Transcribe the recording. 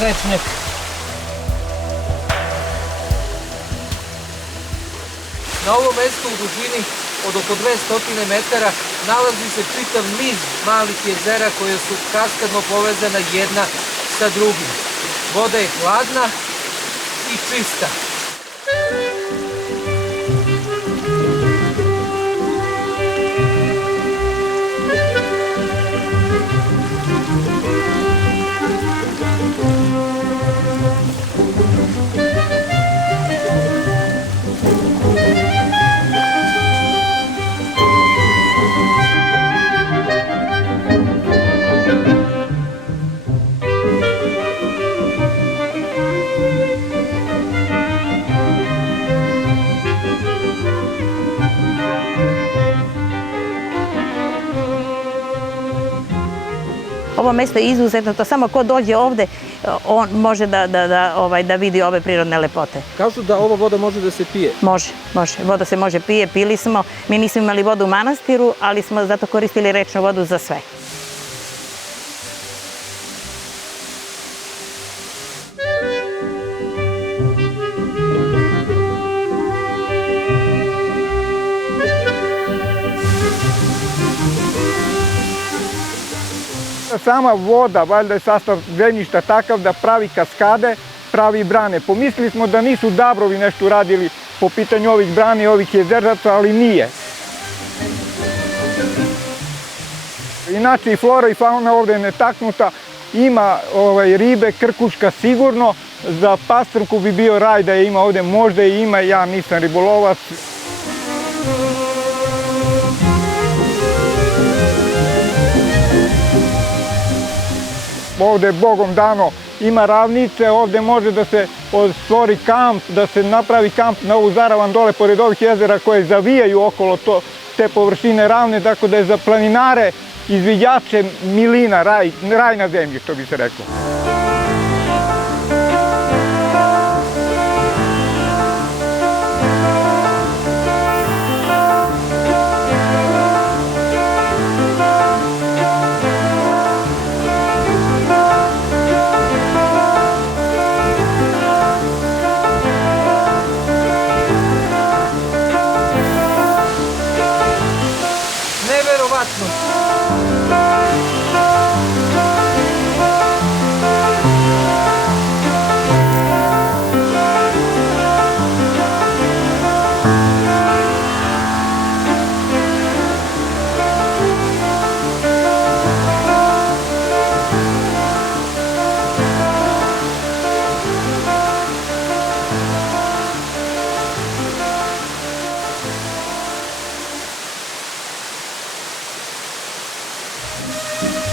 Rečnik. Na ovom mestu u dužini od oko 200 metara nalazi se čitav niz malih jezera koje su kaskadno povezana jedna sa drugim. Voda je hladna i čista. Ovo mesto je izuzetno, to samo ko dođe ovde, on može da vidi ove prirodne lepote. Kažu da ova voda može da se pije? Može. Voda se može pije, pili smo. Mi nismo imali vodu u manastiru, ali smo zato koristili rečnu vodu za sve. Sama voda, valjda je sastav zemljišta takav da pravi kaskade, pravi brane. Pomislili smo da nisu Dabrovi nešto radili po pitanju ovih brane i ovih jezeraca, ali nije. Inače i flora i fauna ovde je netaknuta, ima ribe, krkuška sigurno, za pastrvku bi bio raj da je ima ovde, možda i ima, ja nisam ribolovac. Ovde je Bogom dano, ima ravnice, ovde može da se stvori kamp, da se napravi kamp na ovu Zaravan dole pored ovih jezera koje zavijaju okolo te površine ravne, tako da je za planinare, izviđače, milina, raj na zemlji, što bi se reklo. Hvala.